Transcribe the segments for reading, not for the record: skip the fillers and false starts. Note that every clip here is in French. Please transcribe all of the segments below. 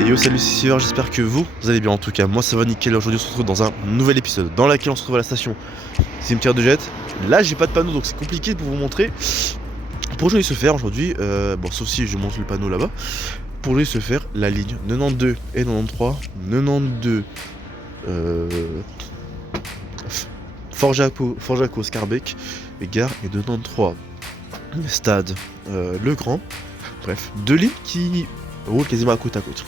Et yo, salut, c'est Silver, j'espère que vous allez bien. En tout cas, moi ça va nickel. Aujourd'hui on se retrouve dans un nouvel épisode dans lequel on se retrouve à la station Cimetière de Jette. Là j'ai pas de panneau donc c'est compliqué pour vous montrer. Pour aujourd'hui se faire aujourd'hui, bon sauf si je montre le panneau là-bas. Pour aujourd'hui se faire la ligne 92 et 93, 92 Forjaco Scarbeck et gare et 93 Stade Le Grand. Bref, deux lignes qui roulent quasiment à côte à côte.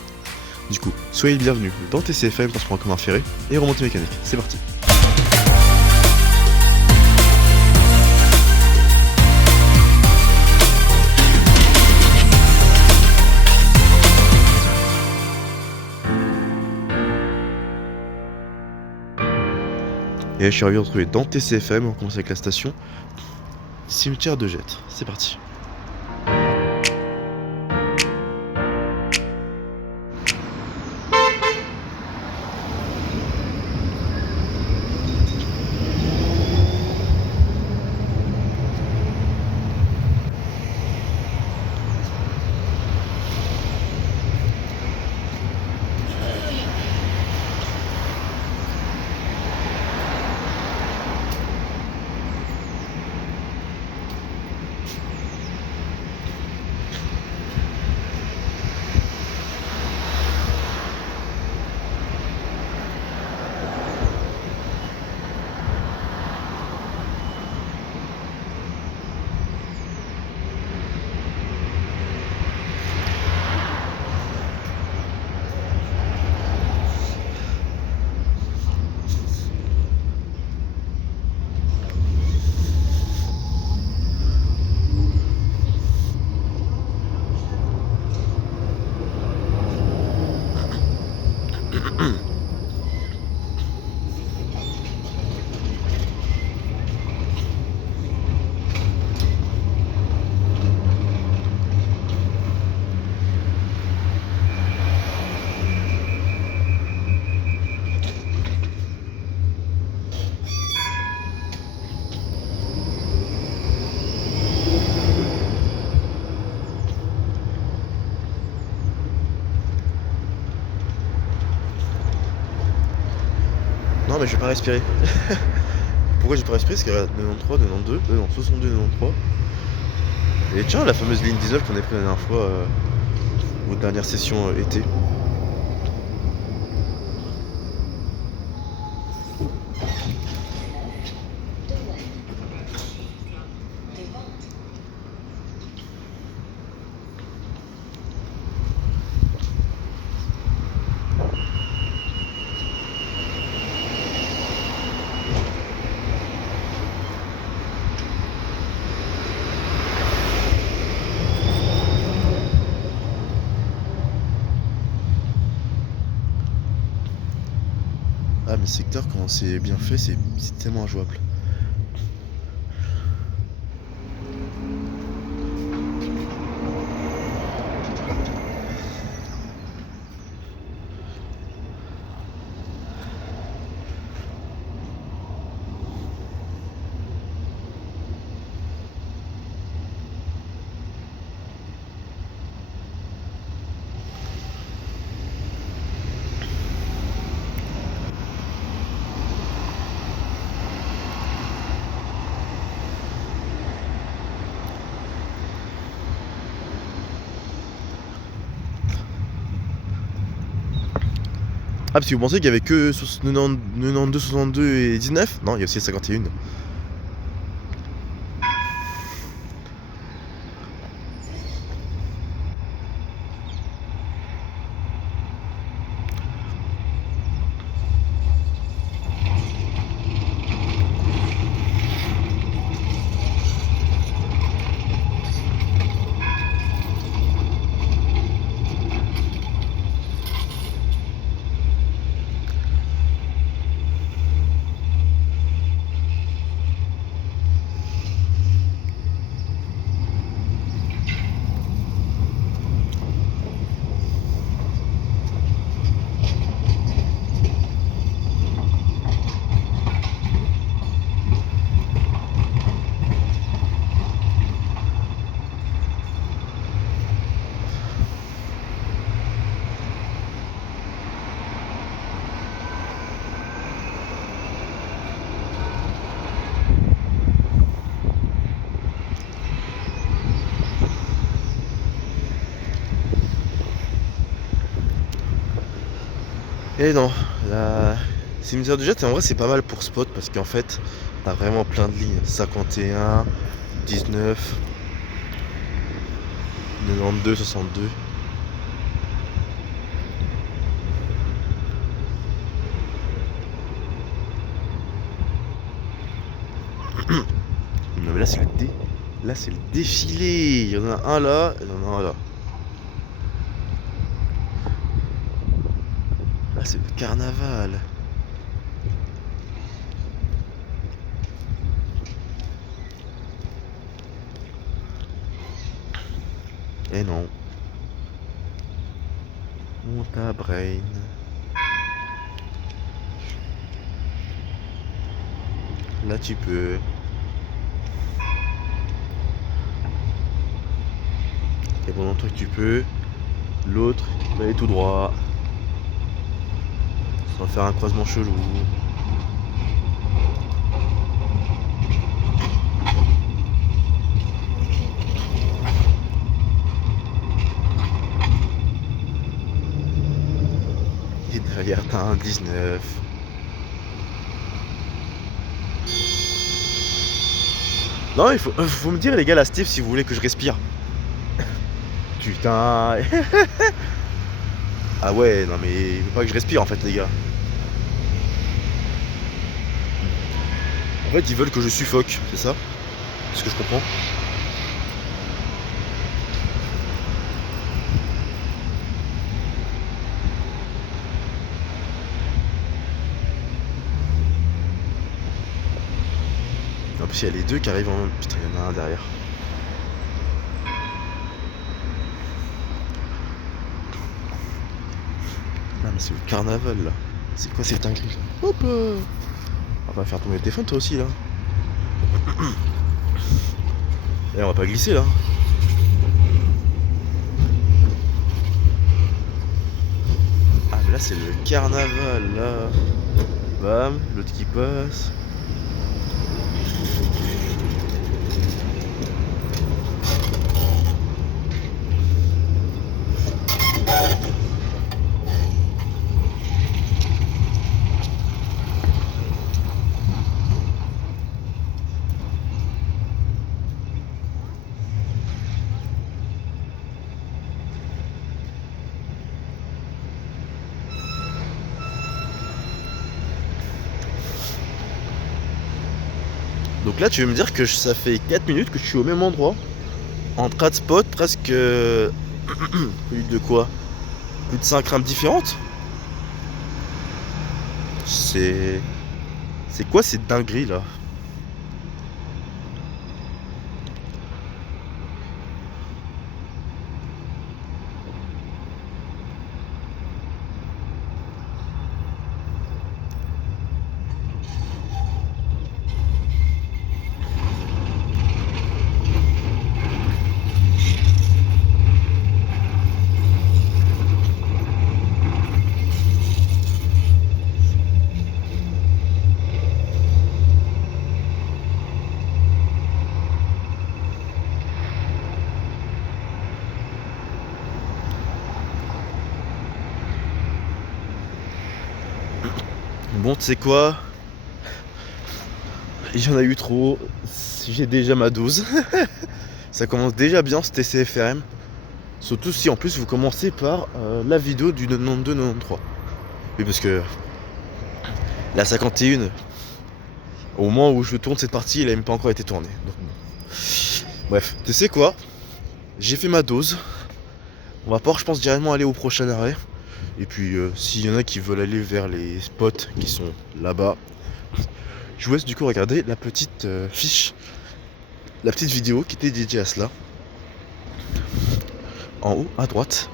Du coup, soyez les bienvenus dans TCFM, transport en commun ferré et remontée mécanique. C'est parti. Et là, je suis ravi de retrouver dans TCFM. On commence avec la station Cimetière de Jette. C'est parti. Non mais je vais pas respirer. Pourquoi j'ai pas respiré? Parce qu'il y a 93, 92, non 62, 93. Et tiens, la fameuse ligne diesel qu'on a pris la dernière fois aux dernières sessions été. Ah mais secteur quand c'est bien fait c'est tellement injouable. Ah parce que vous pensez qu'il y avait que 92, 62 et 19? Non, il y a aussi 51. Et non, la cimetière de jet, en vrai, c'est pas mal pour spot parce qu'en fait, t'as vraiment plein de lignes. 51, 19, 92, 62. Non mais là c'est là c'est le défilé. Il y en a un là, il y en a un là. Là c'est le carnaval. Eh non. On t'a brain. Là tu peux. Et pendant toi que tu peux, l'autre va aller tout droit. Sans faire un croisement chelou. Et derrière t'as un 19. Non il faut me dire les gars la Steve si vous voulez que je respire. Putain. Ah ouais non mais il faut pas que je respire en fait les gars. En fait ils veulent que je suffoque, c'est ça? C'est ce que je comprends. En plus il y a les deux qui arrivent en même. Putain il y en a un derrière. Non mais c'est le carnaval là. C'est quoi cette dinguerie là? Hop on va faire tomber le téléphone toi aussi là. Et on va pas glisser là. Ah mais là c'est le carnaval là. Bam, l'autre qui passe. Donc là tu veux me dire que ça fait 4 minutes que je suis au même endroit. En train de spot presque plus de quoi? Plus de 5 rames différentes. C'est. C'est quoi cette dinguerie là? Bon tu sais quoi? J'en ai eu trop. J'ai déjà ma dose. Ça commence déjà bien ce TCFRM. Surtout si en plus vous commencez par la vidéo du 92-93. Oui parce que la 51, au moment où je tourne cette partie, elle a même pas encore été tournée. Donc, bon. Bref, tu sais quoi? J'ai fait ma dose. On va pouvoir je pense directement aller au prochain arrêt. Et puis s'il y en a qui veulent aller vers les spots qui sont là-bas, je vous laisse du coup regarder la petite fiche, la petite vidéo qui était dédiée à cela. En haut à droite.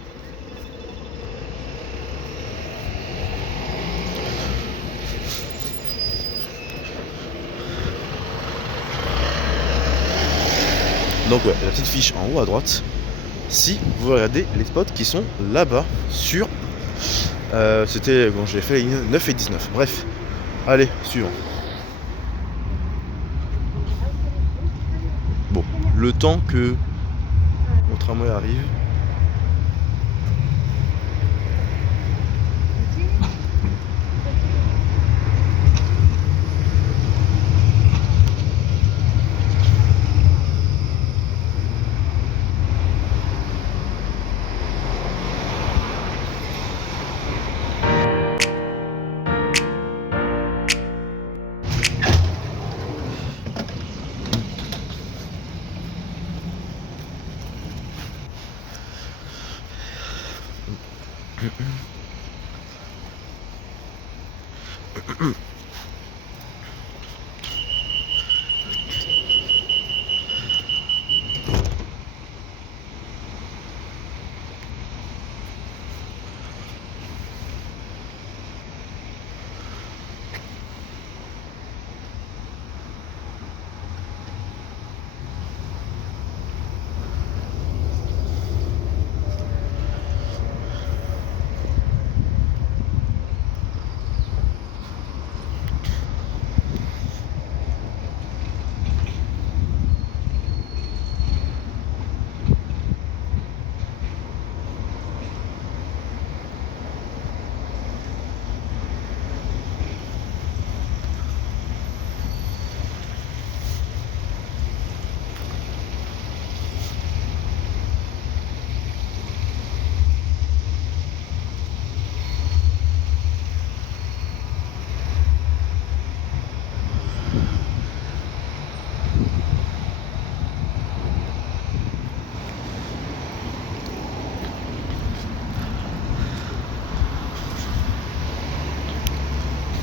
Donc ouais, la petite fiche en haut à droite. Si vous regardez les spots qui sont là-bas sur... c'était quand j'ai fait les 9 et 19. Bref, allez, suivant. Bon, le temps que mon tramway arrive.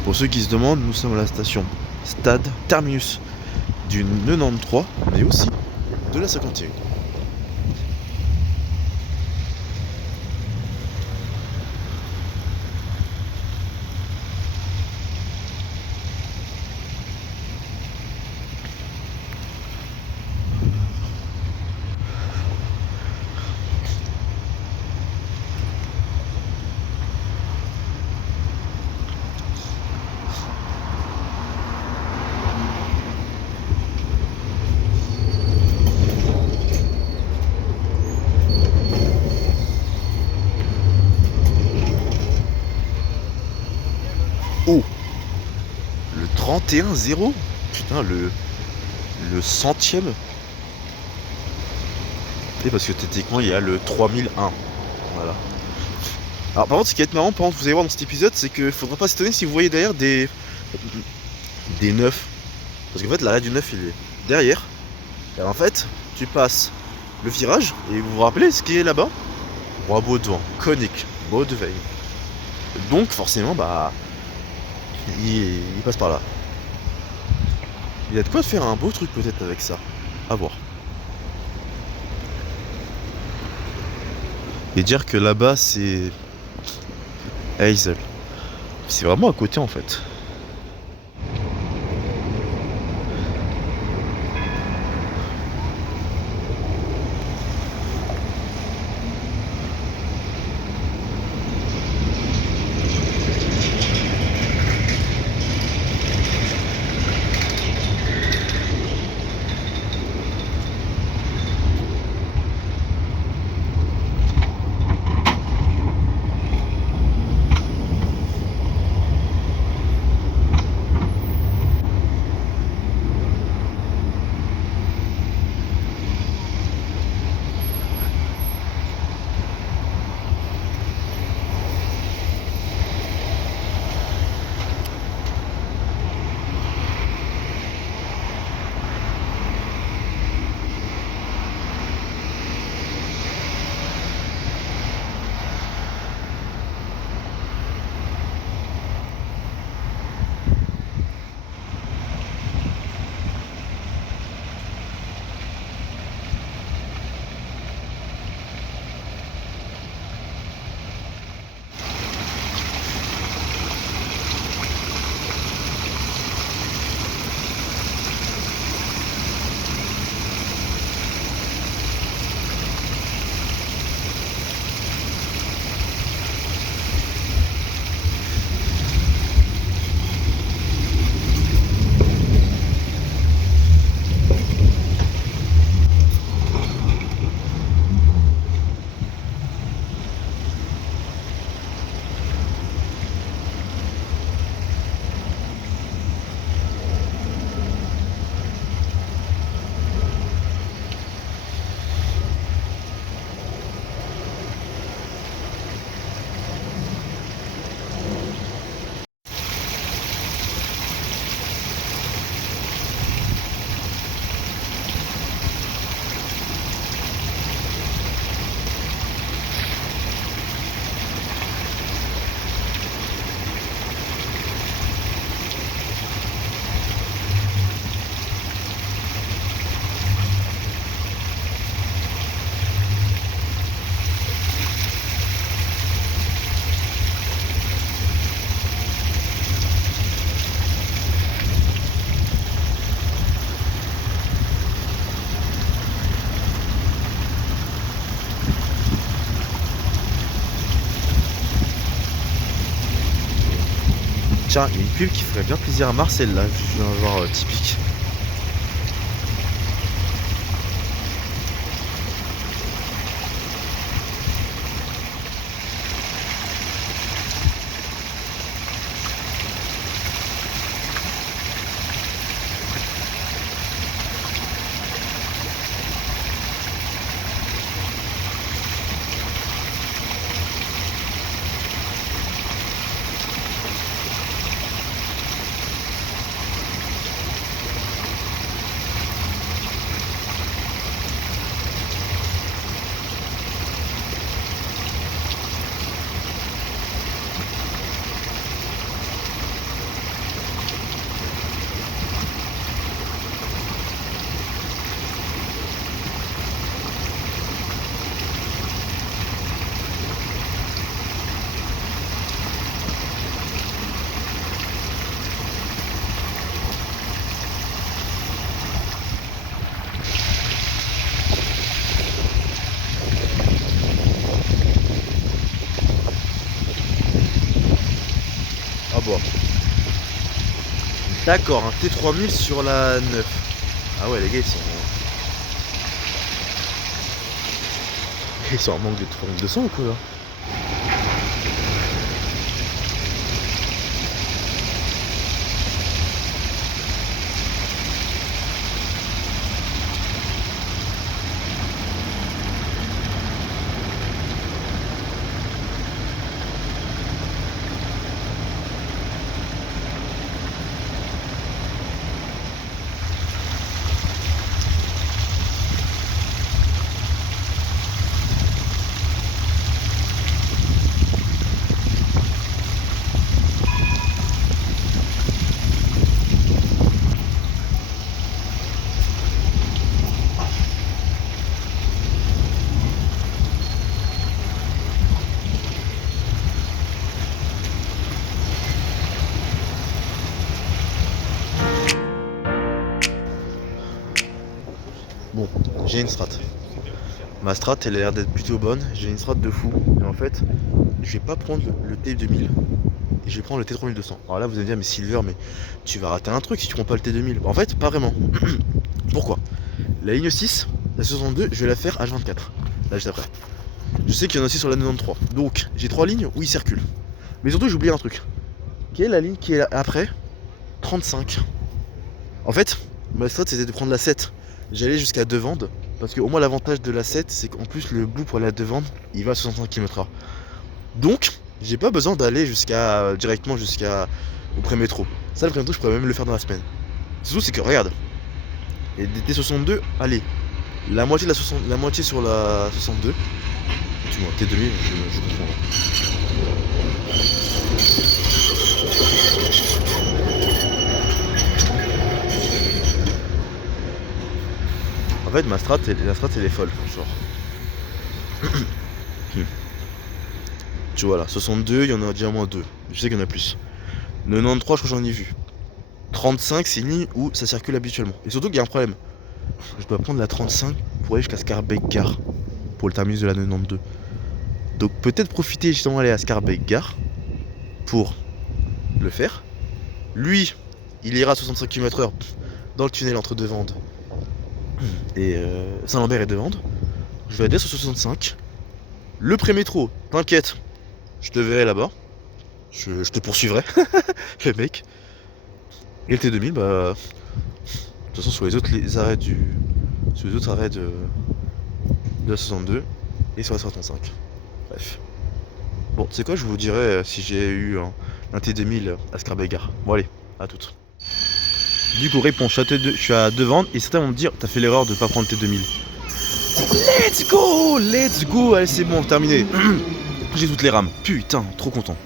Pour ceux qui se demandent, nous sommes à la station Stade Terminus du 93, mais aussi de la 51. Oh, le 31-0. Putain, le centième. Et parce que techniquement il y a le 3001. Voilà. Alors par contre ce qui va être marrant, par contre vous allez voir dans cet épisode, c'est qu'il faudra pas s'étonner si vous voyez derrière des 9. Parce qu'en fait l'arrêt du 9 il est derrière. Et en fait tu passes le virage et vous vous rappelez ce qui est là-bas? Roi Baudouin, Conique, Baudeveille. Donc forcément bah il passe par là. Il y a de quoi faire un beau truc peut-être avec ça. À voir. Et dire que là-bas c'est Hazel. C'est vraiment à côté en fait. Tiens, il y a une pub qui ferait bien plaisir à Marcel là, je viens de voir typique. Ah bon. D'accord, un T3000 sur la 9. Ah ouais, les gars, ils sont en manque de 3200 ou quoi là? Bon, j'ai une strat. Ma strat, elle a l'air d'être plutôt bonne. J'ai une strat de fou. Mais en fait, je vais pas prendre le T2000. Et je vais prendre le T3200. Alors là, vous allez me dire, mais Silver, mais tu vas rater un truc si tu prends pas le T2000. En fait, pas vraiment. Pourquoi? La ligne 6, la 62, je vais la faire H24. Là, juste après. Je sais qu'il y en a aussi sur la 93. Donc, j'ai 3 lignes où ils circulent. Mais surtout, j'ai oublié un truc. Quelle est la ligne qui est après 35. En fait, ma strat, c'était de prendre la 7. J'allais jusqu'à Devande, parce que au moins l'avantage de la 7, c'est qu'en plus le bout pour aller à Devande, il va à 65 km/h. Donc, j'ai pas besoin d'aller directement jusqu'à au pré-métro. Ça, le pré-métro, je pourrais même le faire dans la semaine. Surtout, c'est que regarde, et des T62, allez, la moitié sur la 62. Tu vois, T2000, je comprends. En fait, la strat, elle est folle, genre. Tu vois là, 62, il y en a déjà moins 2. Je sais qu'il y en a plus. 93, je crois que j'en ai vu. 35, c'est une ligne où ça circule habituellement. Et surtout qu'il y a un problème. Je dois prendre la 35 pour aller jusqu'à Scarbeck Gare. Pour le terminus de la 92. Donc peut-être profiter justement d'aller à Scarbeck Gare. Pour le faire. Lui, il ira à 65 km/h dans le tunnel entre Devande et Saint-Lambert et Devande. Je vais aller sur 65. Le pré-métro, t'inquiète, je te verrai là-bas. Je te poursuivrai, le mec. Et le T2000, bah. De toute façon, sur les autres arrêts de la 62 et sur la 65. Bref. Bon, tu sais quoi, je vous dirai si j'ai eu un T2000 à Scarbeck Gare. Bon, allez, à toutes. Du coup, réponse, je suis à Devande et certains vont me dire, t'as fait l'erreur de pas prendre le T2000. Let's go, allez, c'est bon, terminé. J'ai toutes les rames. Putain, trop content.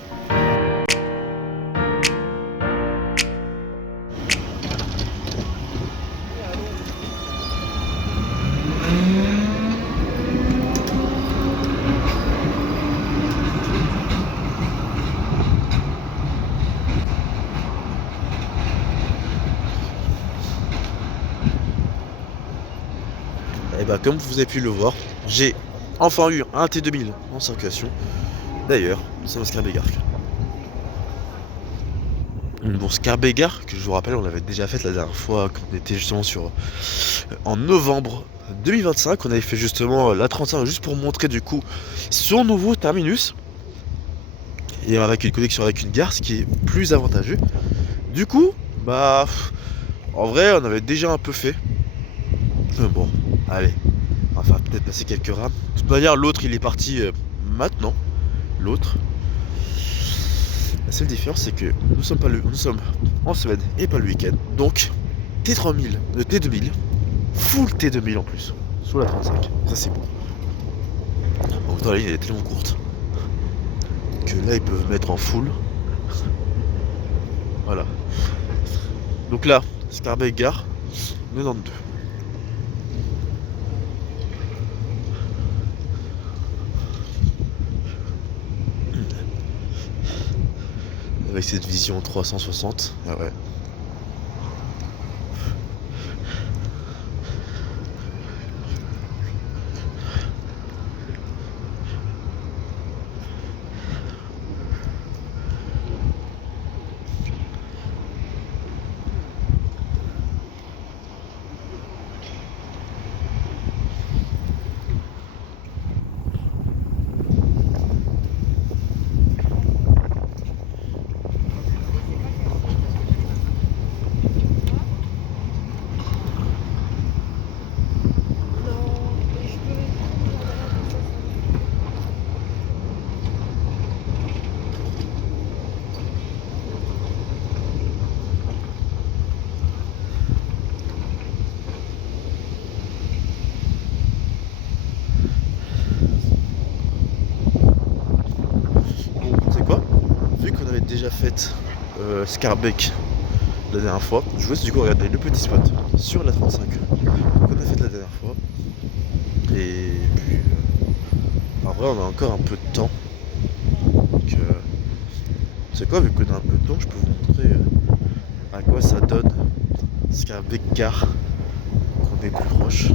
Et bah comme vous avez pu le voir, j'ai enfin eu un T2000 en circulation. D'ailleurs, ça va Scarbeck Gare. Bon, Scarbégard, que je vous rappelle, on l'avait déjà faite la dernière fois quand on était justement en novembre 2025. On avait fait justement la 35 juste pour montrer du coup son nouveau terminus. Et avec une connexion avec une gare, ce qui est plus avantageux. Du coup, bah, en vrai, on avait déjà un peu fait. Bon, allez, on va peut-être passer quelques rames. De toute manière, l'autre, il est parti maintenant. L'autre. La seule différence, c'est que nous sommes en semaine et pas le week-end. Donc, T3000, T2000, full T2000 en plus, sous la 35. Ça, c'est bon. Donc, dans la ligne, elle est tellement courte que là, ils peuvent mettre en full. Voilà. Donc là, Scarbeck Gare, 92. Avec cette vision 360. Ah ouais. Bon, c'est quoi? Vu qu'on avait déjà fait Scarbeck la dernière fois, je vous laisse du coup regarder le petit spot sur la 35 qu'on a fait la dernière fois. Et puis, en vrai, on a encore un peu de temps. Donc, c'est quoi, vu qu'on a un peu de temps, je peux vous montrer à quoi ça donne Scarbeck Gare qu'on est plus proche.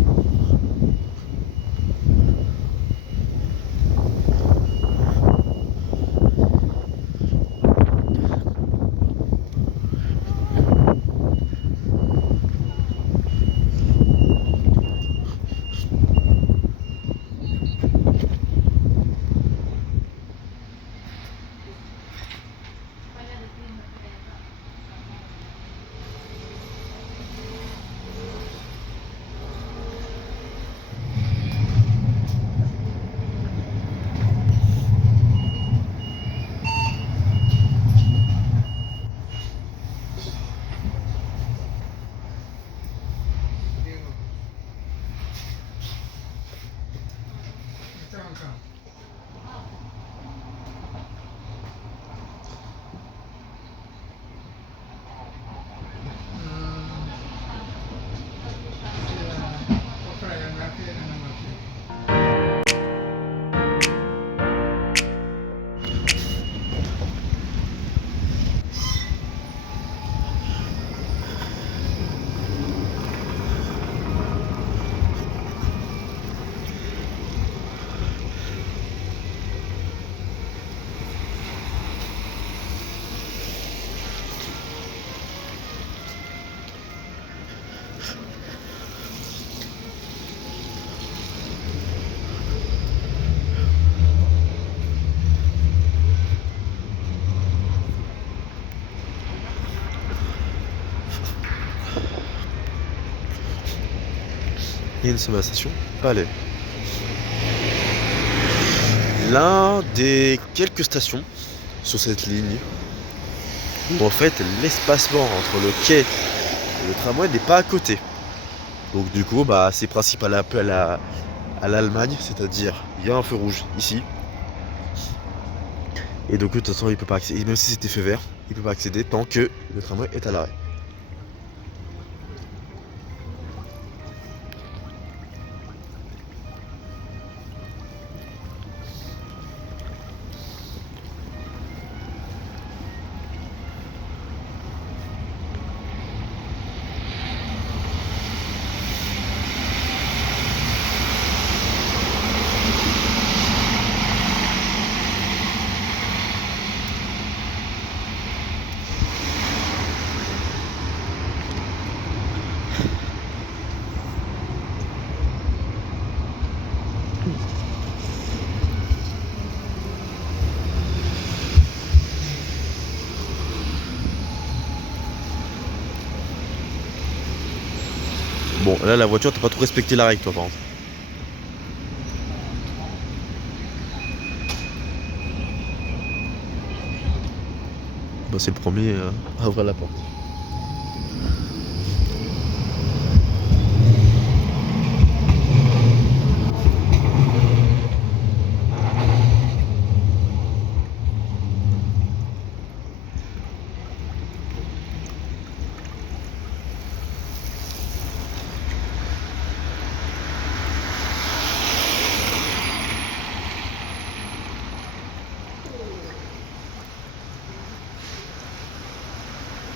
Et nous sommes à la station Palais. L'un des quelques stations sur cette ligne où en fait l'espacement entre le quai et le tramway n'est pas à côté. Donc du coup bah c'est principal un peu à l'Allemagne, c'est-à-dire il y a un feu rouge ici. Et donc de toute façon il peut pas accéder, même si c'était feu vert, il peut pas accéder tant que le tramway est à l'arrêt. Bon, là, la voiture, t'as pas trop respecté la règle, toi, par contre. Bah, c'est le premier à ouvrir la porte.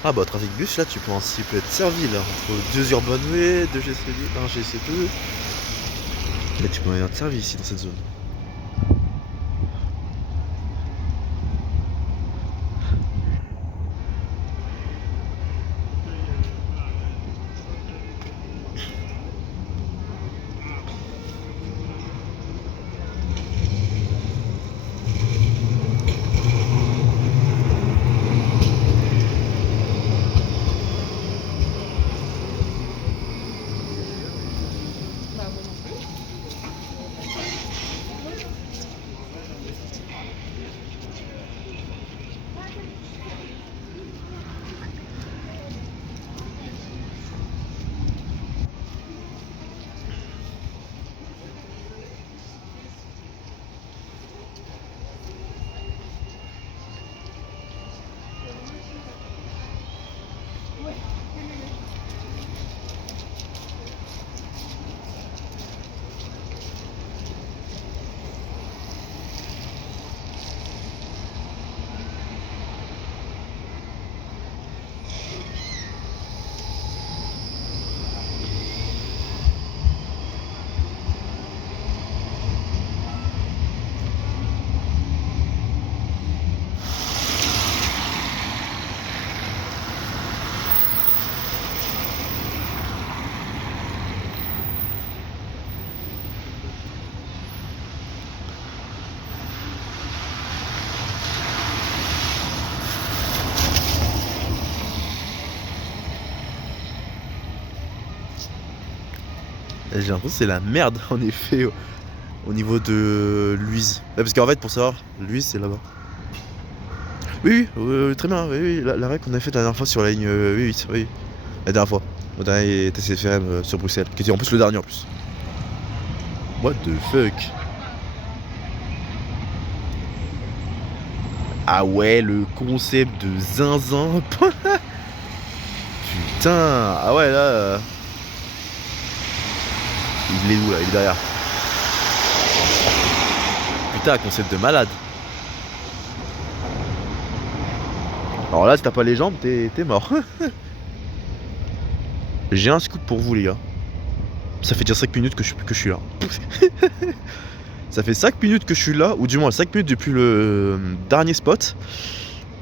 Ah bah trafic bus là tu peux ainsi peut être servi là entre deux Urbanway, deux GC2, un GC2. Là tu peux rien être servi ici dans cette zone. J'ai l'impression que c'est la merde en effet au niveau de Louise. Ouais, parce qu'en fait pour savoir, Louise c'est là-bas. Oui, très bien, oui, la règle qu'on a faite la dernière fois sur la ligne 8, oui. La dernière fois, au dernier TCFRM sur Bruxelles, qui était en plus le dernier en plus. What the fuck? Ah ouais, le concept de zinzin. Putain, ah ouais là... Il est où là? Il est derrière. Putain, concept de malade. Alors là, si t'as pas les jambes, t'es mort. J'ai un scoop pour vous les gars. Ça fait déjà 5 minutes que je suis là. Ça fait 5 minutes que je suis là, ou du moins 5 minutes depuis le dernier spot.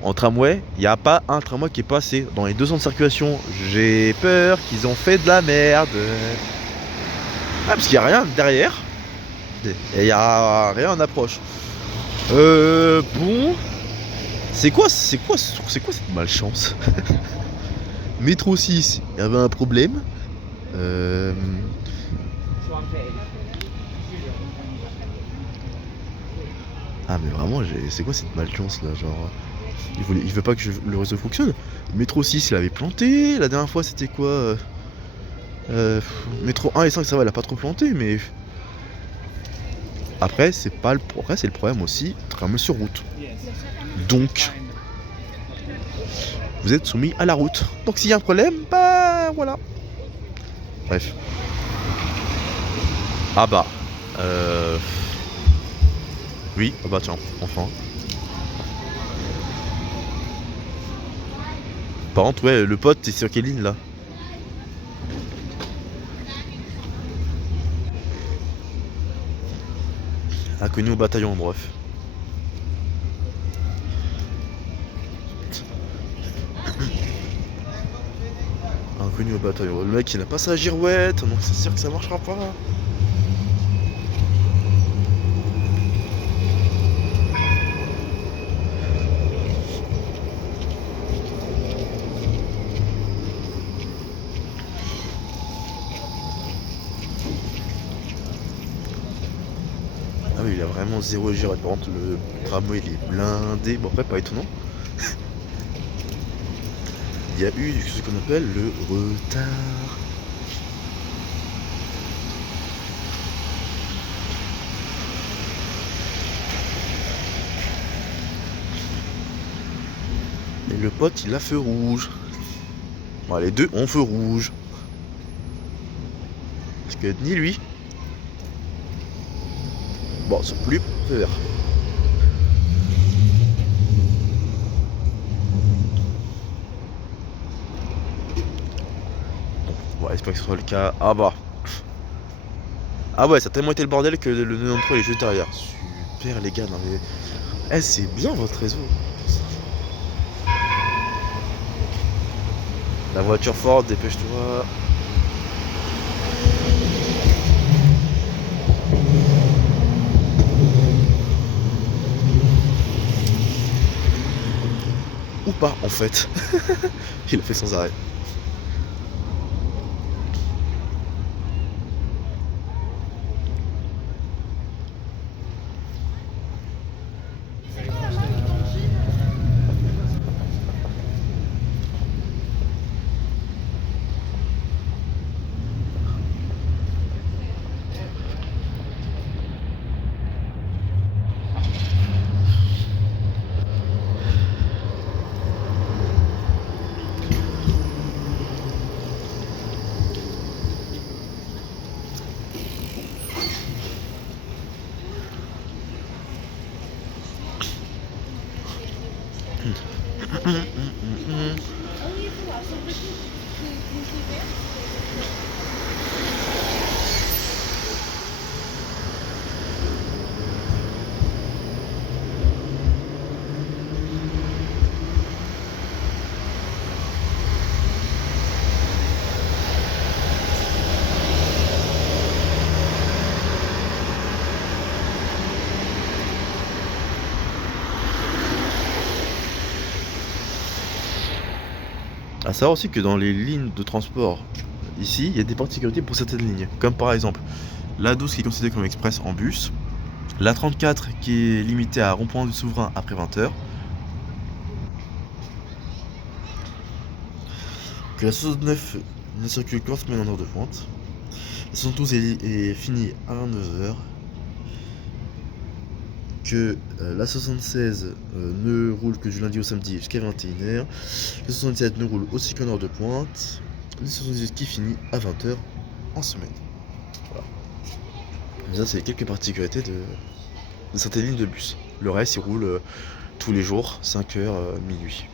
En tramway, il n'y a pas un tramway qui est passé dans les 2 ans de circulation. J'ai peur qu'ils ont fait de la merde. Ah, parce qu'il n'y a rien derrière. Et il n'y a rien en approche. Bon. C'est quoi cette malchance? Métro 6, il y avait un problème. Ah mais vraiment, c'est quoi cette malchance là? Genre, il veut pas que le réseau fonctionne. Métro 6, il avait planté. La dernière fois, c'était quoi? Métro 1 et 5, ça va, il a pas trop planté, mais... Après, c'est le problème aussi, tramway sur route. Donc, vous êtes soumis à la route. Donc s'il y a un problème, bah voilà. Bref. Ah bah. Oui, ah bah tiens, enfin. Par contre, ouais, le pote, t'es sur quelle ligne là? Inconnu au bataillon, bref. Inconnu au bataillon. Le mec il a pas sa girouette, donc c'est sûr que ça marchera pas. littéralement zéro géré. Par contre, le tramway il est blindé. Bon, après, pas étonnant. Il y a eu ce qu'on appelle le retard. Et le pote il a feu rouge. Bon, les deux ont feu rouge. Parce que ni lui. Bon, c'est plus feu vert. Bon, j'espère que ce soit le cas. Ah bah. Ah ouais, ça a tellement été le bordel que le 93 est juste derrière. Super les gars, non mais. Eh, c'est bien votre réseau. La voiture forte, dépêche-toi. Ou pas en fait. Il a fait sans arrêt. À savoir aussi que dans les lignes de transport, ici, il y a des particularités pour certaines lignes. Comme par exemple, la 12 qui est considérée comme express en bus, la 34 qui est limitée à rond-point du Souverain après 20h, que la 69 ne circule qu'en semaine en heure de pointe, la 72 est finie à 29h, que la 76 ne roule que du lundi au samedi jusqu'à 21h, la 77 ne roule aussi qu'en heure de pointe, la 78 qui finit à 20h en semaine. Voilà. Ça c'est quelques particularités de certaines lignes de bus. Le reste il roule tous les jours, 5h, minuit.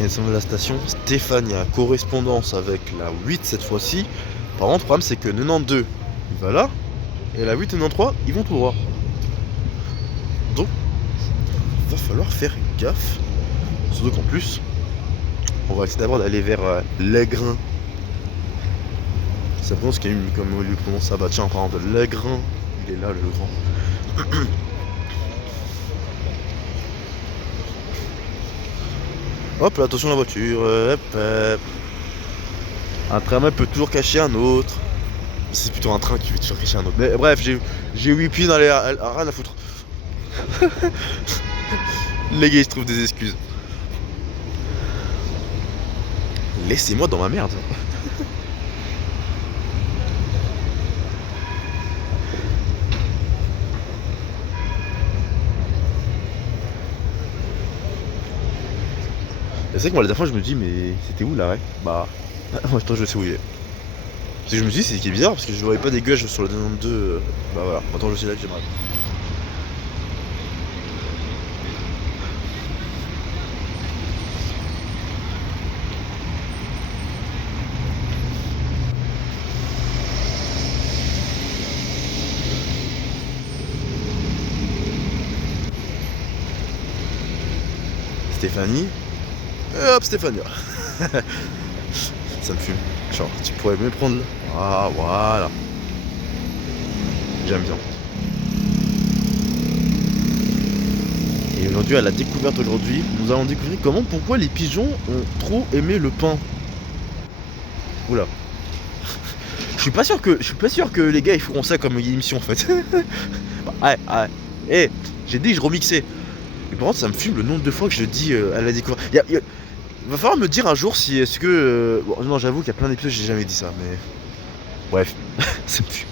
Et nous sommes à la station Stéphania, correspondance avec la 8 cette fois-ci. Par contre, le problème c'est que 92 il va là, et la 8 et 93 ils vont tout droit. Donc, va falloir faire gaffe. Surtout qu'en plus, on va essayer d'abord d'aller vers l'Aigrain. Ça prononce comme on lui prononce ça, bah tiens, en parlant de l'Aigrain, il est là le grand. Hop là, attention la voiture, hop, hop. Un tramway peut toujours cacher un autre. C'est plutôt un train qui veut toujours cacher un autre. Mais bref, j'ai 8 pieds dans les... rien à foutre. Les gars, ils se trouvent des excuses. Laissez-moi dans ma merde. C'est vrai que moi la dernière fois je me dis mais c'était où l'arrêt? Bah moi je sais où il est. Parce que je me dis c'est qui est bizarre parce que je voyais pas des gueules sur le 92. Bah voilà, attends je sais là que j'aimerais. Stéphanie. Et hop, Stéphania. Ça me fume. Genre, tu pourrais me prendre là. Ah, voilà. J'aime bien. Et aujourd'hui, à la découverte aujourd'hui, nous allons découvrir pourquoi les pigeons ont trop aimé le pain. Oula. Je suis pas sûr que les gars ils feront ça comme émission en fait. Ouais, ouais. Eh, j'ai dit que je remixais. Mais par contre, ça me fume le nombre de fois que je dis à la découverte. Il va falloir me dire un jour si est-ce que. Bon, non, j'avoue qu'il y a plein d'épisodes, j'ai jamais dit ça, mais. Bref, ça me fume.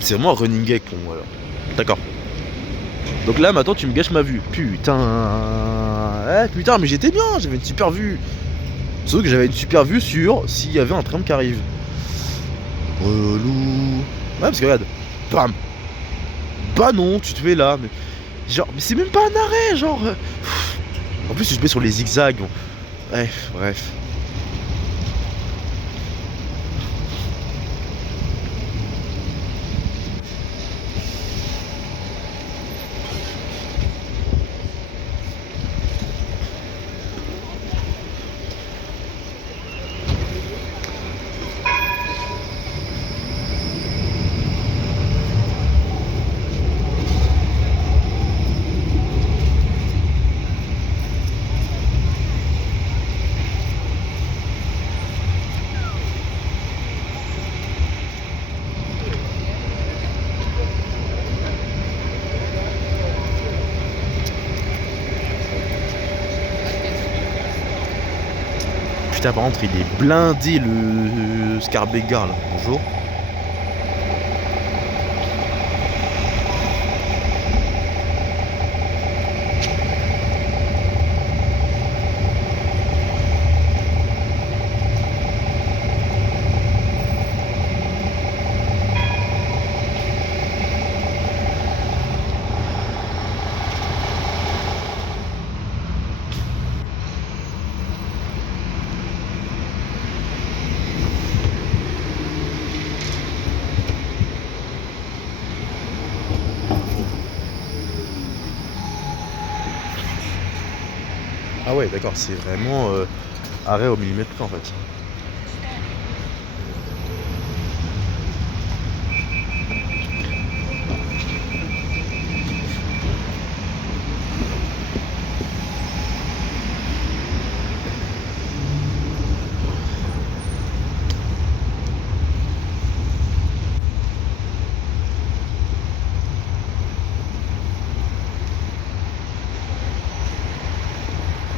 C'est vraiment un running gag pour moi là. D'accord. Donc là, maintenant, tu me gâches ma vue. Putain. Putain, mais j'étais bien, j'avais une super vue. Sauf que j'avais une super vue sur s'il y avait un tram qui arrive. Relou. Ouais, parce que regarde. Bam. Bah non, tu te mets là. Mais genre, mais c'est même pas un arrêt, genre. En plus, je mets sur les zigzags. Bon. Bref. Putain, par contre, il est blindé le Scarbégard là. Bonjour. Ah ouais, d'accord, c'est vraiment arrêt au millimètre près en fait.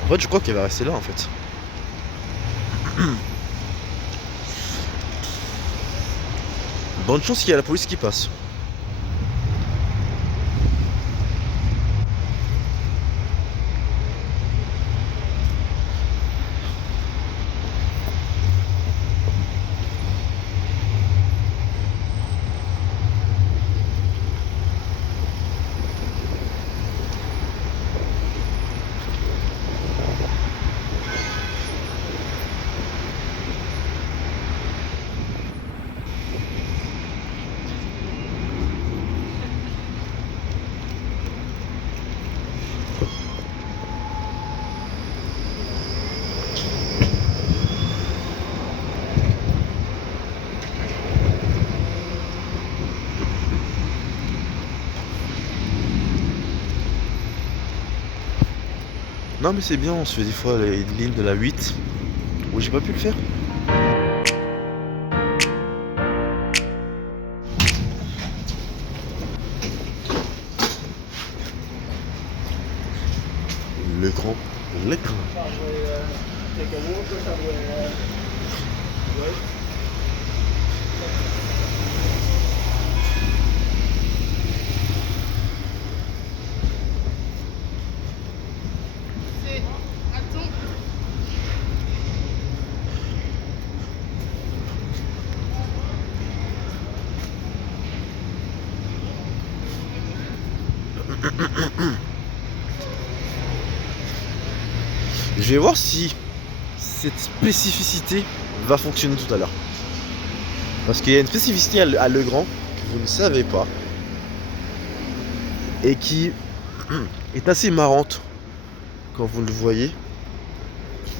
En fait, je crois qu'elle va rester là en fait. Bonne chance qu'il y a la police qui passe. Non mais c'est bien, on se fait des fois les lignes de la 8 où j'ai pas pu le faire. L'écran. Je vais voir si cette spécificité va fonctionner tout à l'heure. Parce qu'il y a une spécificité à Legrand que vous ne savez pas et qui est assez marrante. quand vous le voyez,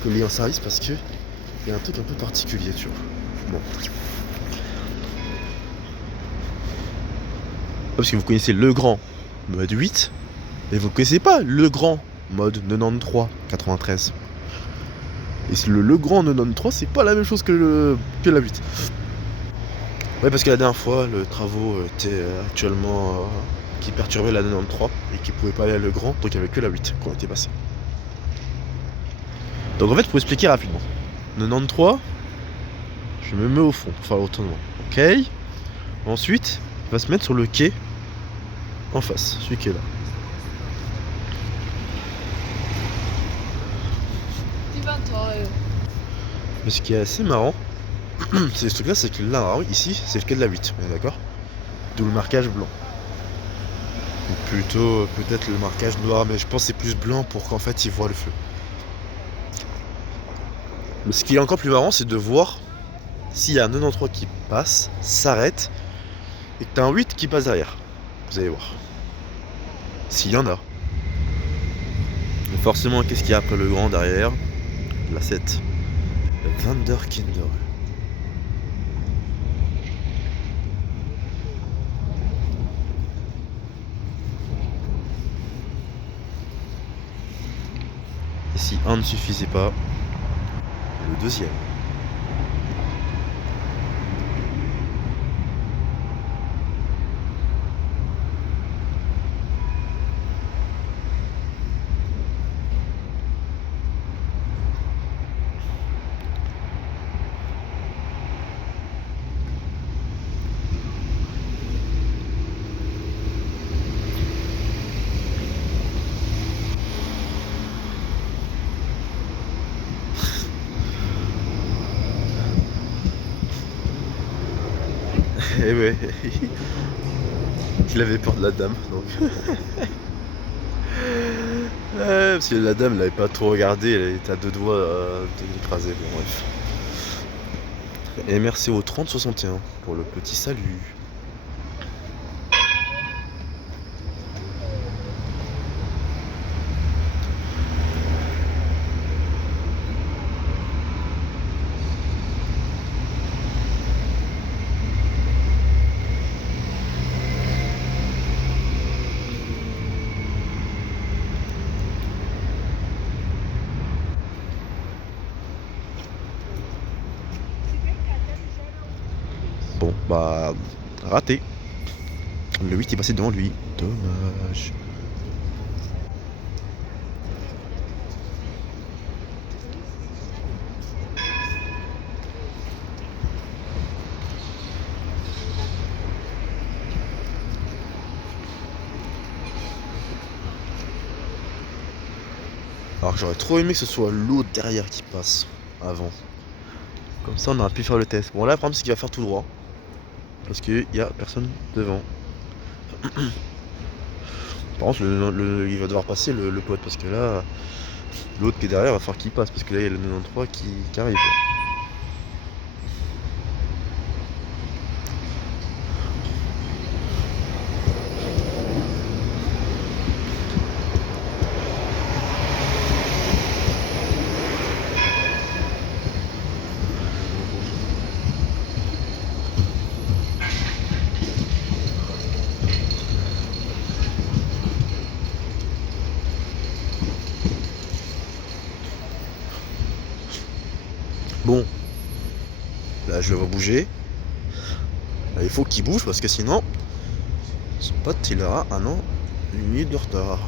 que l'ayant en service parce que il y a un truc un peu particulier, tu vois. Bon. Parce que vous connaissez le grand mode 8, et vous connaissez pas le grand mode 93, 93. Et le grand 93, c'est pas la même chose que la 8. Ouais, parce que la dernière fois, le travaux était actuellement qui perturbait la 93 et qui pouvait pas aller à le grand, donc il n'y avait que la 8 qu'on était passé. Donc en fait, pour expliquer rapidement, 93, je me mets au fond pour faire le retournement. Ok. Ensuite, il va se mettre sur le quai en face, celui qui est là. Mais ce qui est assez marrant, c'est ce truc là, c'est que là, ici, c'est le quai de la 8, on est d'accord? D'où le marquage blanc. Ou plutôt, peut-être le marquage noir, mais je pense que c'est plus blanc pour qu'en fait, il voit le feu. Mais ce qui est encore plus marrant, c'est de voir s'il y a un 93 qui passe, s'arrête, et que t'as un 8 qui passe derrière. Vous allez voir. S'il y en a. Mais forcément, qu'est-ce qu'il y a après le grand derrière? La 7. Le Wunderkinder. Et si un ne suffisait pas, le deuxième. Et ouais, il avait peur de la dame, donc. Parce que la dame, elle avait pas trop regardé, elle était à deux doigts de l'écraser, bon bref. Et merci au 3061 pour le petit salut. Bon, bah, raté. Le 8 est passé devant lui. Dommage. Alors j'aurais trop aimé que ce soit l'autre derrière qui passe avant. Comme ça on aurait pu faire le test. Bon là le problème c'est qu'il va faire tout droit. Parce qu'il y a personne devant. Par contre il va devoir passer le pote parce que là l'autre qui est derrière va falloir qu'il passe parce que là il y a le 93 qui arrive. Bon, là je le vois bouger. Là, il faut qu'il bouge parce que sinon son pote il aura un an, une minute de retard.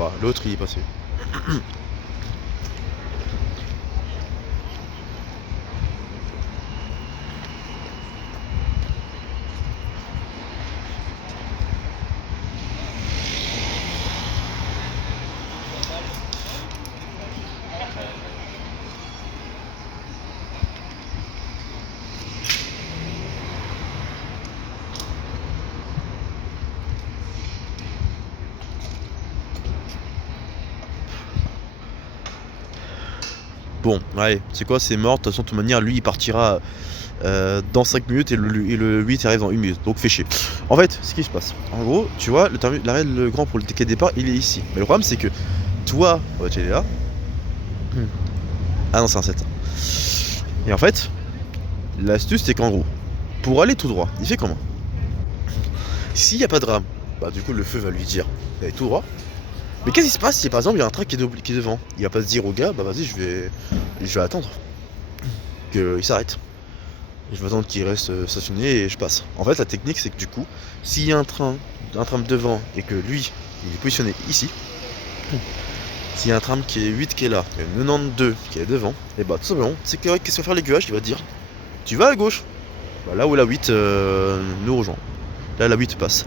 bah l'autre il est passé. Bon, allez, c'est quoi, c'est mort, de toute façon, de toute manière, lui il partira dans 5 minutes et le 8 arrive dans 1 minute, donc fait chier. En fait, ce qui se passe, en gros, tu vois, l'arrêt le grand pour le ticket de départ, il est ici. Mais le problème, c'est que toi, tu es là. Ah non, c'est un 7. Et en fait, l'astuce, c'est qu'en gros, pour aller tout droit, il fait comment? S'il n'y a pas de rame, bah du coup, le feu va lui dire d'aller tout droit. Mais qu'est-ce qui se passe si par exemple il y a un train qui est devant? Il va pas se dire au gars, bah vas-y, je vais attendre qu'il s'arrête. Je vais attendre qu'il reste stationné et je passe. En fait, la technique, c'est que du coup, s'il y a un train devant et que lui, il est positionné ici, s'il y a un tram qui est 8 qui est là, et 92 qui est devant, et bah tout simplement, c'est que qu'est-ce qu'il va faire l'aiguillage? Il va dire, tu vas à gauche. Bah, là où la 8 nous rejoint. Là, la 8 passe.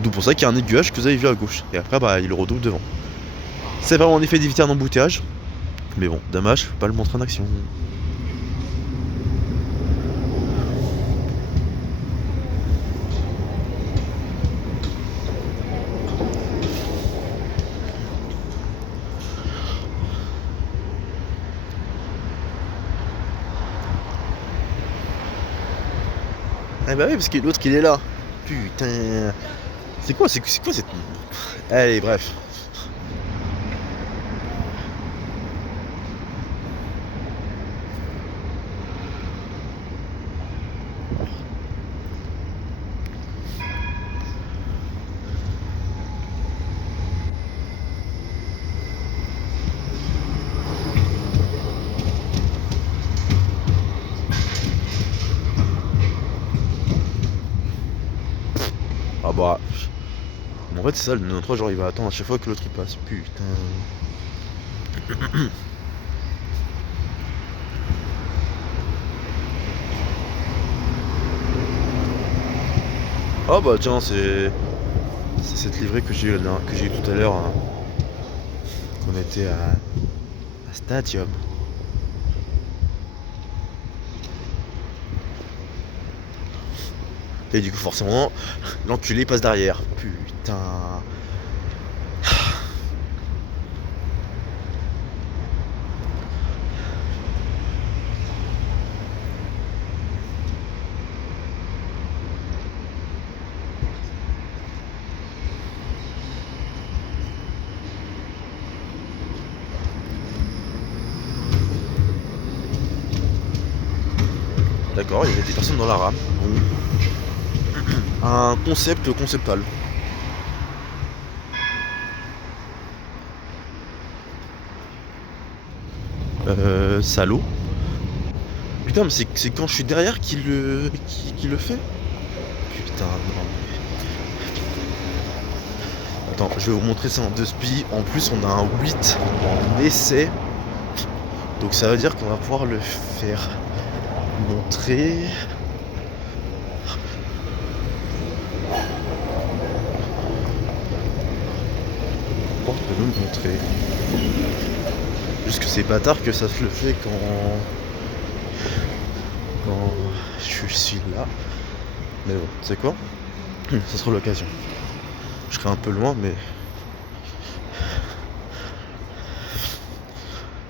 D'où pour ça qu'il y a un aiguillage que vous avez vu à gauche. Et après, bah, il le redouble devant. C'est vraiment en effet d'éviter un embouteillage. Mais bon, dommage, faut pas le montrer en action. Ah bah oui, parce que l'autre qu'il est là. Putain. C'est quoi cette... Allez, bref. Ah bah... En fait, c'est ça, le 93, genre il va attendre à chaque fois que l'autre il passe. Putain. Ah bah tiens, c'est cette livrée que j'ai eu tout à l'heure. Hein. On était à Stadium. Et du coup forcément, l'enculé passe derrière. Putain. D'accord, il y avait des personnes dans la rame. Bon. Un concept conceptual. Salaud. Putain, mais c'est quand je suis derrière qu'il le fait. Putain, non. Attends, je vais vous montrer ça en 2 spi. En plus, on a un 8 en essai. Donc ça veut dire qu'on va pouvoir le faire montrer. On peut nous montrer. Juste que c'est bâtard que ça se le fait quand je suis là. Mais bon, tu sais quoi? Ça sera l'occasion. Je serai un peu loin, mais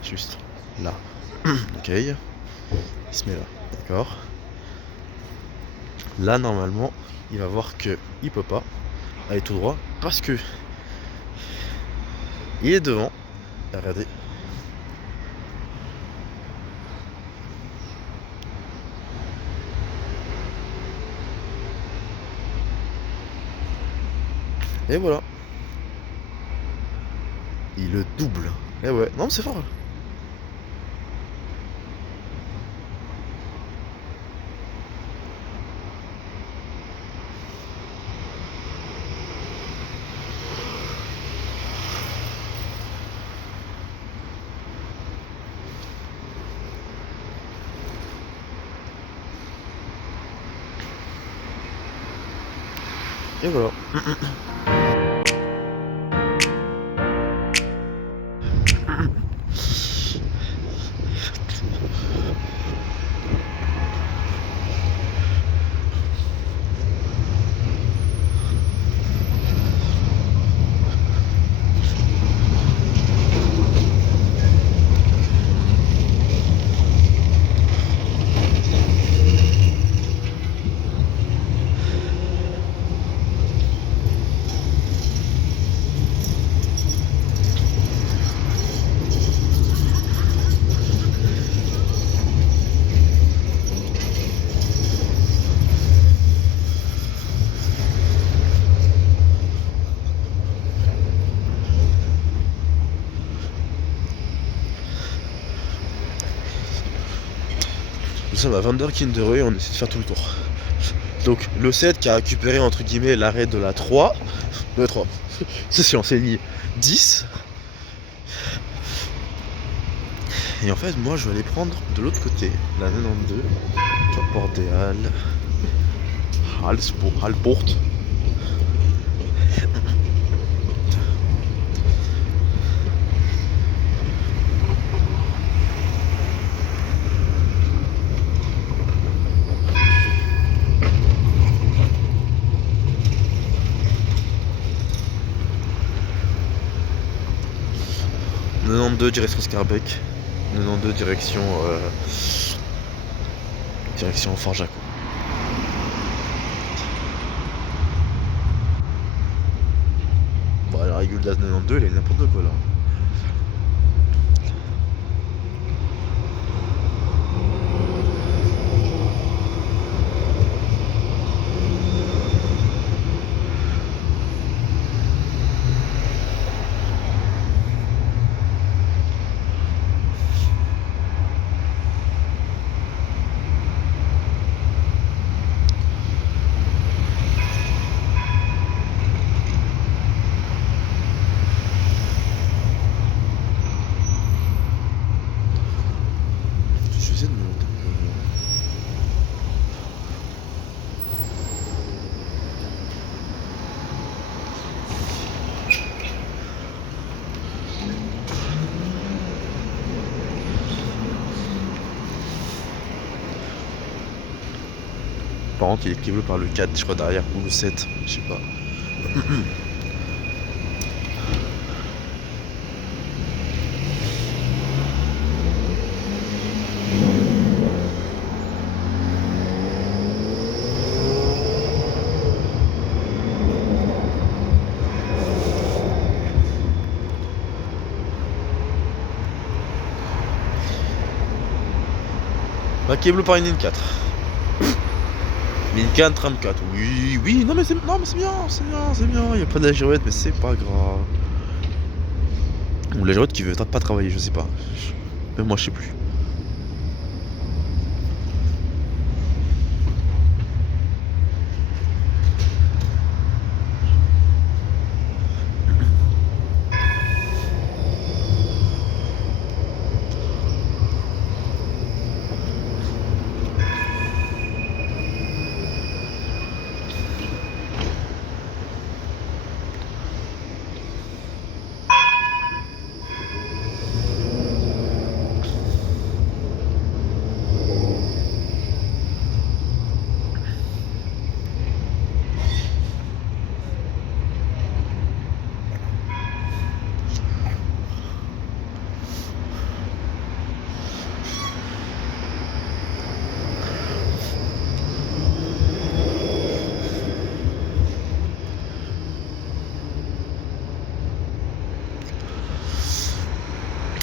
juste là. Ok. Il se met là, d'accord. Là, normalement, il va voir que il peut pas aller tout droit parce que il est devant. Regardez. Et voilà. Il le double. Et ouais, non, c'est fort. Et voilà. Nous sommes à Vanderkinderö et on essaie de faire tout le tour. Donc le 7 qui a récupéré entre guillemets l'arrêt de la 3. De la 3. Ça c'est l'enseigne 10. Et en fait moi je vais aller prendre de l'autre côté, la 92, Porte des Halles, Halsport. « 92 direction Scarbeck, 92 direction direction Fort-Jaco. Bon, la régule d'As 92 elle est n'importe quoi là. Je vais essayer de me monter un peu. Par contre il est équilibré par le 4 je crois derrière ou le 7, je sais pas. Qui est bleu par une ligne 4. Ligne 4, tram 4. Oui, oui, non mais c'est bien, il y a pas de la girouette mais c'est pas grave. Ou la girouette qui veut pas travailler, je sais pas. Même moi je sais plus.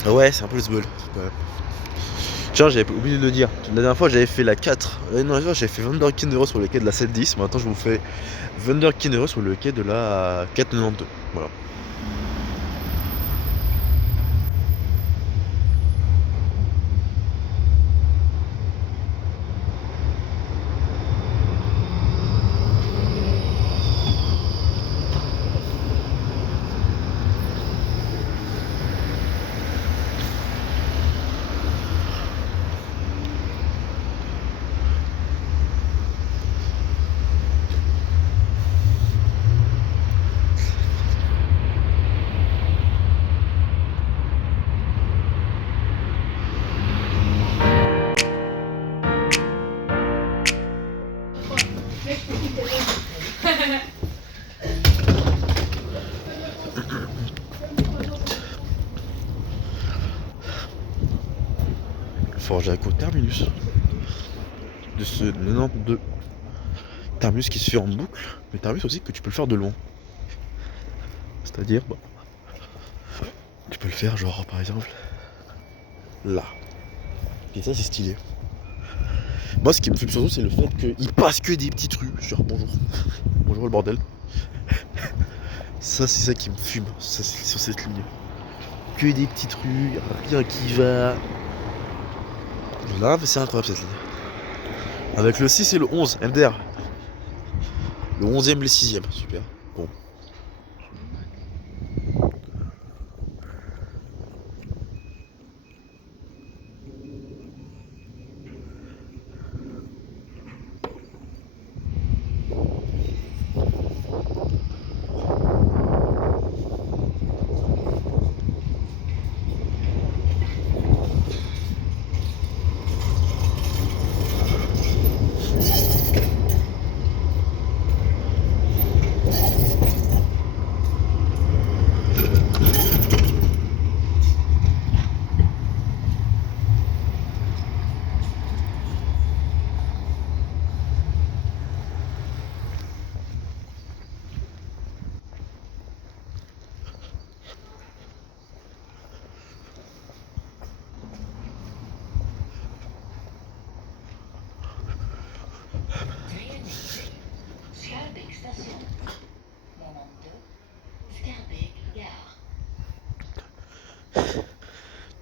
Ouais, c'est un peu le sbeul. Ouais. Tiens, j'avais oublié de le dire. La dernière fois, j'avais fait la 4. Non, j'avais fait Vanderkinderö sur le quai de la 710. Maintenant, je vous fais Vanderkinderö sur le quai de la 492. Voilà. Forge à côté terminus. De ce 92 terminus qui se fait en boucle, mais terminus aussi que tu peux le faire de loin. C'est-à-dire, bah, tu peux le faire genre par exemple là. Et ça c'est stylé. Moi ce qui me fume surtout c'est le fait qu'il passe que des petites rues. Genre bonjour. Bonjour le bordel. Ça c'est ça qui me fume, ça c'est sur cette ligne. Que des petites rues, rien qui va. Là c'est incroyable cette ligne. Avec le 6 et le 11, MDR. Le 11ème, le 6ème, super. Bon.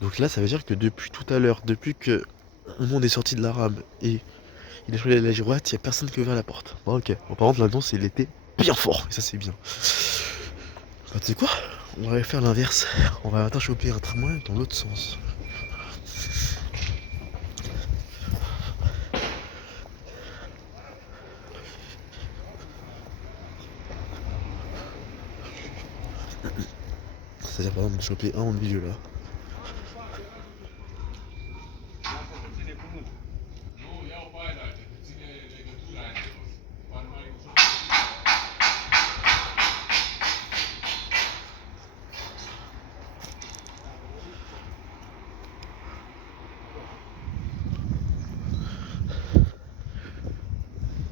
Donc là ça veut dire que depuis tout à l'heure, depuis que le monde est sorti de la rame et il a changé la girouette, il n'y a personne qui a ouvert la porte. Bon ok. Bon, par contre l'annonce il était bien fort, et ça c'est bien. Bah tu sais quoi? On va faire l'inverse. On va attendre choper un tramway dans l'autre sens. C'est-à-dire par exemple de choper un au milieu là.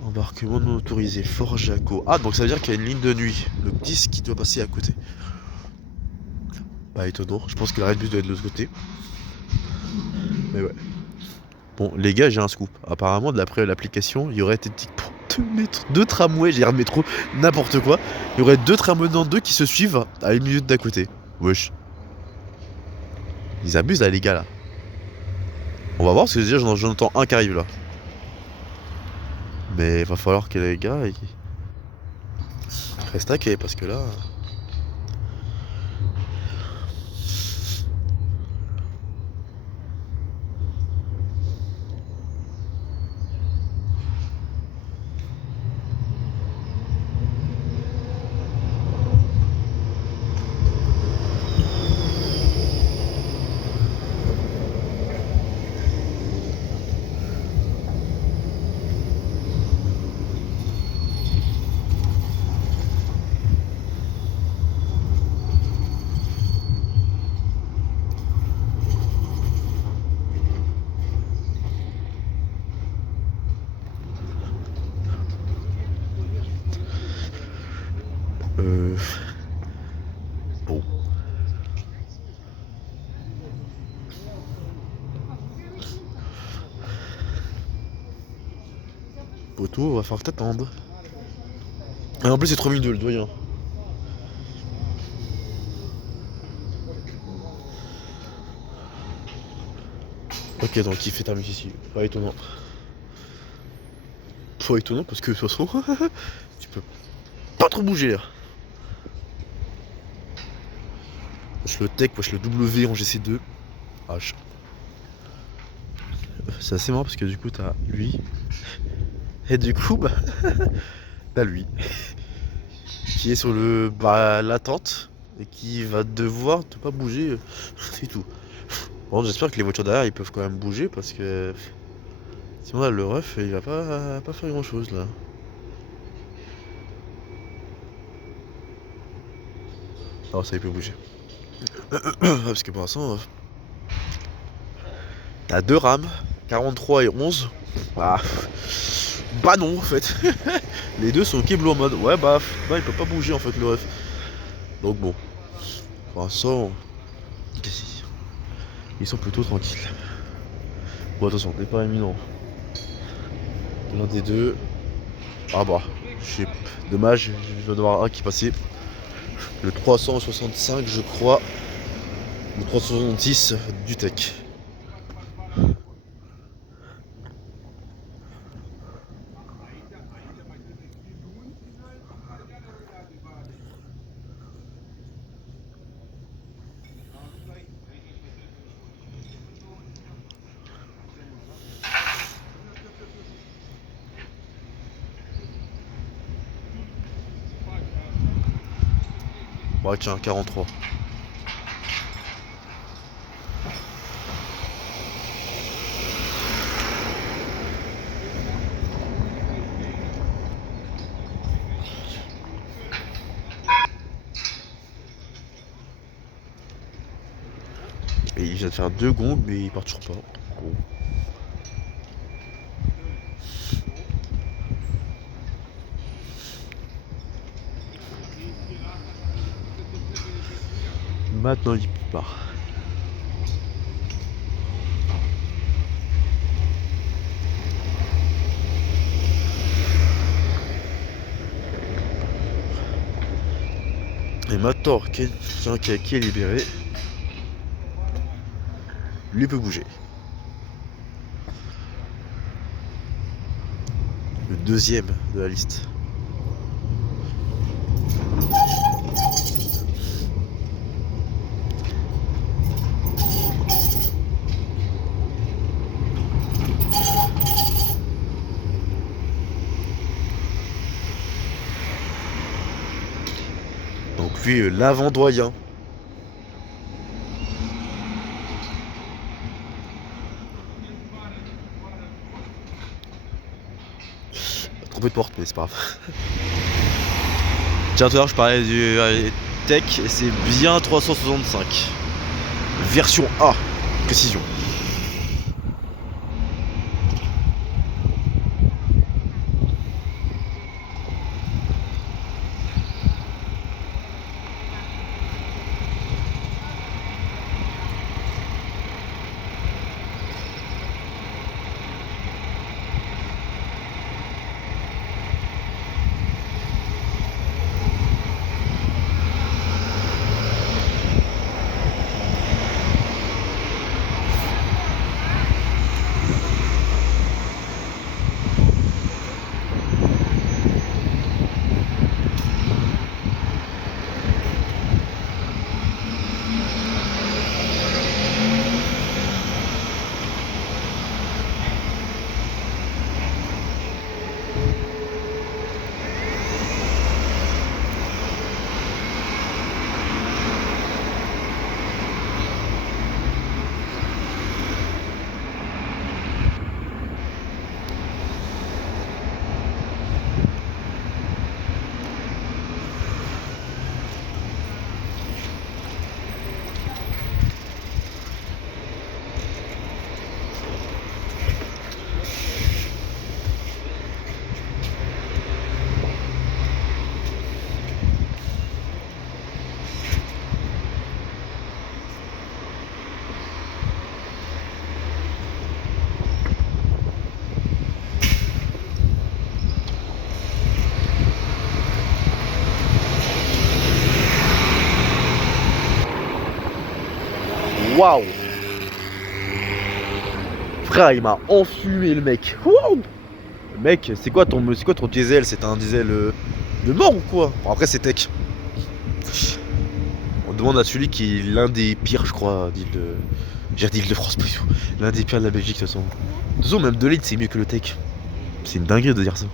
Embarquement non autorisé, Fort Jaco. Ah donc ça veut dire qu'il y a une ligne de nuit, le 10 qui doit passer à côté. Pas étonnant, je pense que l'arrêt de bus doit être de l'autre côté. Mais ouais. Bon les gars j'ai un scoop. Apparemment d'après l'application, il y aurait été pour deux tramways, j'ai l'air de métro, n'importe quoi. Il y aurait deux tramways dans deux qui se suivent à une minute d'à côté. Wesh. Ils abusent là les gars là. On va voir parce que déjà j'en entends un qui arrive là. Mais il va falloir que les gars ils restent taqués parce que là. Bon. Poto, va falloir t'attendre. Et en plus c'est 3 minutes le doyen. Ok donc il fait terminer ici. Pas étonnant. Pas étonnant parce que de toute façon tu peux pas trop bouger là. Wesh le tech, wesh le W en GC2. H. C'est assez marrant parce que du coup t'as lui. Et du coup bah t'as lui. Qui est sur le l'attente et qui va devoir ne pas bouger. C'est tout. Bon j'espère que les voitures derrière ils peuvent quand même bouger parce que sinon là le ref il va pas faire grand chose là. Alors ça il peut bouger. Parce que pour l'instant, t'as 2 rames, 43 et 11. Bah non en fait. Les deux sont Keblo en mode ouais bah il peut pas bouger en fait le ref. Donc bon. Pour l'instant, ils sont plutôt tranquilles. Bon attention, départ imminent. L'un des deux. Ah bah, dommage, je vais devoir un qui passait. Le 365 je crois. Le 366 du tech. Ouais tiens, 43. Et il vient de faire 2 gongs mais il part toujours pas. Bon. Maintenant il part. Et maintenant quelqu'un qui est libéré, lui peut bouger. Le deuxième de la liste. Donc lui, l'avant-doyen. Trompé de porte, mais c'est pas grave. Tiens, tout à l'heure, je parlais du tech, et c'est bien 365. Version A, précision. Waouh! Frère, il m'a enfumé le mec. Wouh! Mec, c'est quoi ton diesel? C'est un diesel de mort ou quoi? Bon, après, c'est tech. On demande à celui qui est l'un des pires, je crois, d'Île-de-France, l'un des pires de la Belgique, de toute façon. De toute façon, même de l'île, c'est mieux que le tech. C'est une dinguerie de dire ça.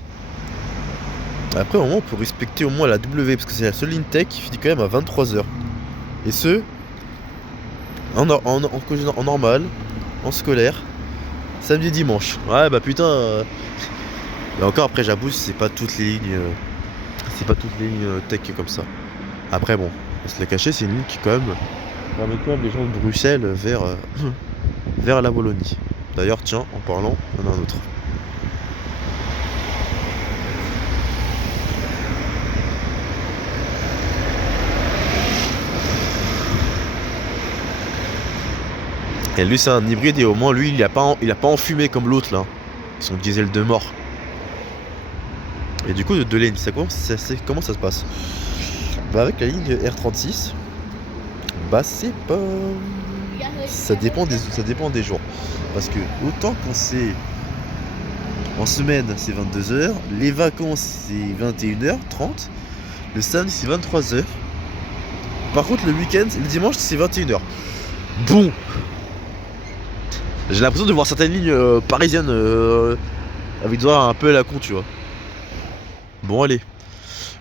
Après, au moins, on peut respecter au moins la W, parce que c'est la seule ligne tech qui finit quand même à 23h. Et ce, en normal, en scolaire, samedi, dimanche. Ouais, bah putain. Et encore, après, j'abuse, c'est pas toutes les lignes. C'est pas toutes les lignes tech comme ça. Après, bon, On se l'a caché, c'est une ligne qui quand même ramène quand même les gens de Bruxelles vers, vers la Wallonie. D'ailleurs, tiens, en parlant, on a un autre. Et lui c'est un hybride et au moins lui il a pas enfumé comme l'autre là. Son diesel de mort. Et du coup de ligne, comment ça se passe? Bah avec la ligne R36, bah c'est pas. Ça dépend des jours. Parce que autant quand c'est en semaine c'est 22h, les vacances c'est 21h30, le samedi c'est 23h. Par contre le week-end, le dimanche c'est 21h. Bon. J'ai l'impression de voir certaines lignes parisiennes avec des horaires un peu à la con, tu vois. Bon allez,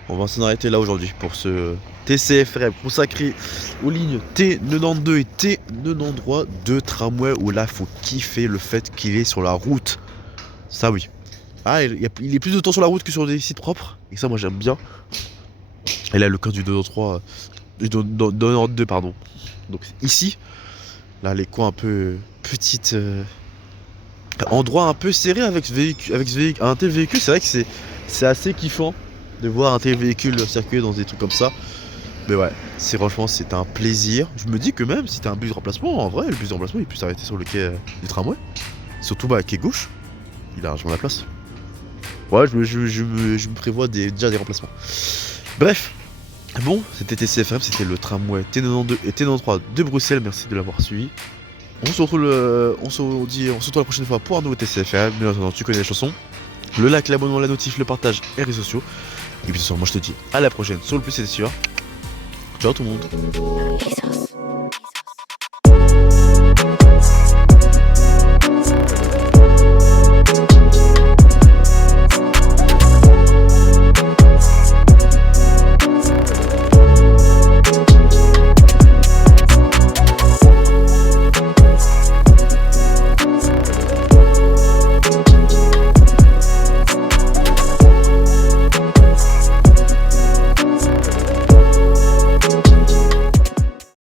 on va s'en arrêter là aujourd'hui pour ce TCFRM consacré aux lignes T92 et T93 de tramway où là faut kiffer le fait qu'il est sur la route. Ça oui. Ah, il est plus de temps sur la route que sur des sites propres. Et ça moi j'aime bien. Et là le cas du 293, du 292 pardon. Donc ici, là les coins un peu petites... endroit un peu serré avec ce véhicule, un tel véhicule, c'est vrai que c'est assez kiffant de voir un tel véhicule circuler dans des trucs comme ça. Mais ouais, franchement c'est un plaisir. Je me dis que même si t'as un bus de remplacement, en vrai le bus de remplacement il peut s'arrêter sur le quai du tramway. Surtout bah quai gauche, il a largement la place. Ouais, je me prévois déjà des remplacements. Bref, bon, c'était TCFM, c'était le tramway T92 et T93 de Bruxelles, merci de l'avoir suivi. On se retrouve la prochaine fois pour un nouveau TCFM. Bien entendu, tu connais les chansons. Le like, l'abonnement, la notif, le partage et les réseaux sociaux. Et puis ce soir, moi je te dis à la prochaine sur le plus c'est sûr. Ciao tout le monde.